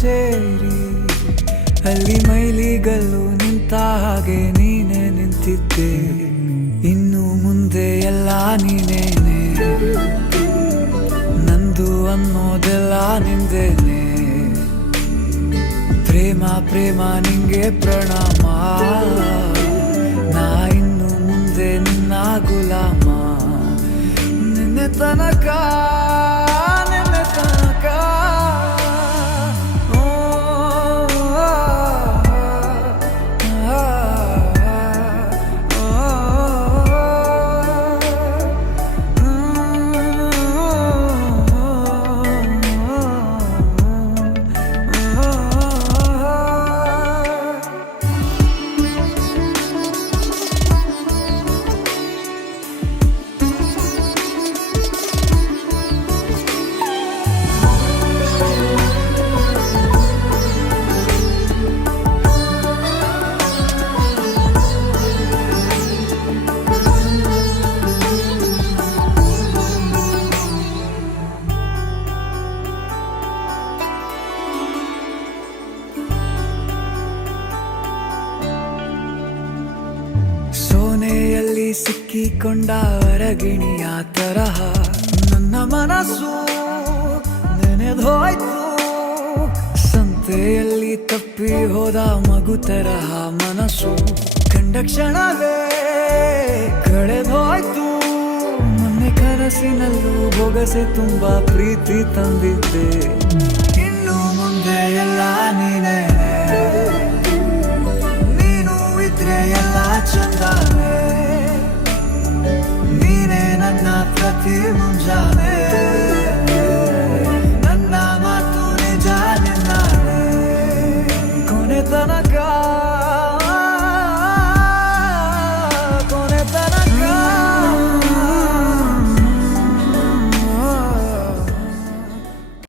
ಸೇರಿ ಅಲ್ಲಿ ಮೈಲಿಗಲ್ಲು ನಿಂತ ಹಾಗೆ ನೀನೆ ನಿಂತಿದ್ದೆ. ಇನ್ನು ಮುಂದೆ ಎಲ್ಲ ನೀನೇನೆ, ನಂದು ಅನ್ನೋದೆಲ್ಲ ನಿಂದೇನೆ. ಪ್ರೇಮ ಪ್ರೇಮ ನಿಂಗೆ ಪ್ರಣಾಮ, ನಾ ಇನ್ನು ಮುಂದೆ ನಿನ್ನ ಗುಲಾಮ. ನಿನ್ನೆ ತನಕ ನಿನ್ನೆ ತನಕ ಸೋನೆಯಲ್ಲಿ ಸಿಕ್ಕಿಕೊಂಡ ಹೊರಗಿಣಿಯ ತರಹ ನನ್ನ ಮನಸ್ಸು ನೆನೆದೋಯ್ತು. ಸಂತೆಯಲ್ಲಿ ತಪ್ಪಿ ಹೋದ ಮಗು ತರಹ ಮನಸ್ಸು ಕಂಡ ಕ್ಷಣವೇ ಕಳೆದೋಯ್ತು. ಮೊನ್ನೆ ಕನಸಿನಲ್ಲೂ ಬೊಗಸೆ ತುಂಬಾ ಪ್ರೀತಿ ತಂದಿದ್ದೆ. ಇನ್ನು ಮುಂದೆ ಎಲ್ಲ ನೀನೇ, ನೀನು ಇದ್ರೆ ಎಲ್ಲ ಚಂದಾನೆ. ನೀನೇ ನನ್ನ ಪ್ರತಿ ಮುಂಜಾನೆ.